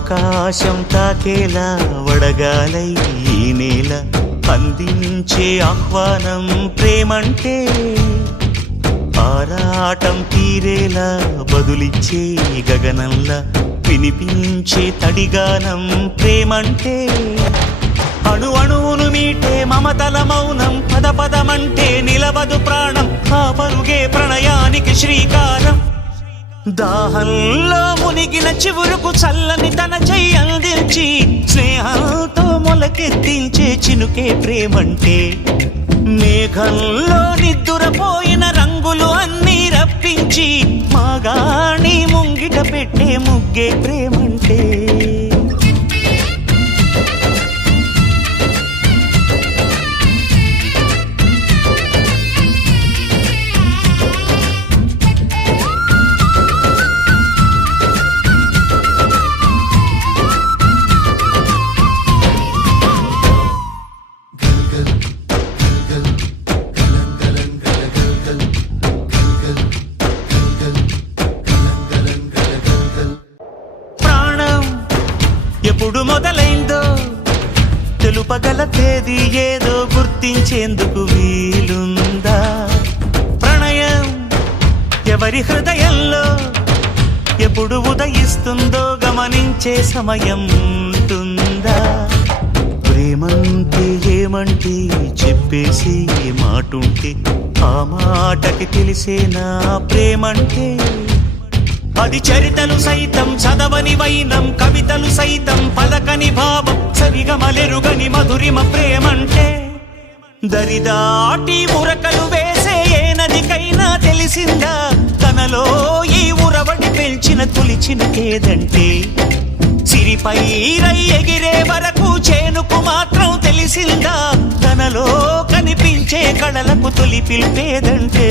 ఆకాశం తాకేలా వడగాలై ఈ నేల అందించే ఆహ్వానం ప్రేమంటే, ఆరాటం తీరేలా బదులిచ్చే గగనంలా వినిపించే తడిగానం ప్రేమంటే, అణు అణువును మీటే మమతల మౌనం పద పదమంటే నిలవదు ప్రాణం, ఆ పరుగే ప్రణయానికి శ్రీకారం. దాహంలో మునిగిన చివురుకు చల్లని తన చెయ్యి అందించి స్నేహంతో మొలకెత్తించే చినుకే ప్రేమంటే, మేఘంలో నిద్దురపోయిన రంగులు అన్నీ రప్పించి మాగాణి ముంగిట పెట్టే ముగ్గే ప్రేమంటే. ఎప్పుడు మొదలైందో తెలుపగల తేదీ ఏదో గుర్తించేందుకు వీలుందా? ప్రణయం ఎవరి హృదయంలో ఎప్పుడు ఉదయిస్తుందో గమనించే సమయం ఉంటుందా? ప్రేమంటే ఏమంటే చెప్పేసి మాటుంటే ఆ మాటకి తెలిసేనా ప్రేమంటే? అది చరితలు సైతం చదవని వైనం, కవితలు సైతం పలకని భావం, సరిగమలెరుగని మధురిమ ప్రేమంటే. దరిదాటి ఉరకలు వేసే ఏ నదికైనా తెలిసిందా తనలో ఈ ఉరవడి పెంచిన తొలిచిన కేదంటే? సిరిపై రై ఎగిరే వరకు చేనుకు మాత్రం తెలిసిందా తనలో కనిపించే కళలకు తొలి పిలిపేదంటే?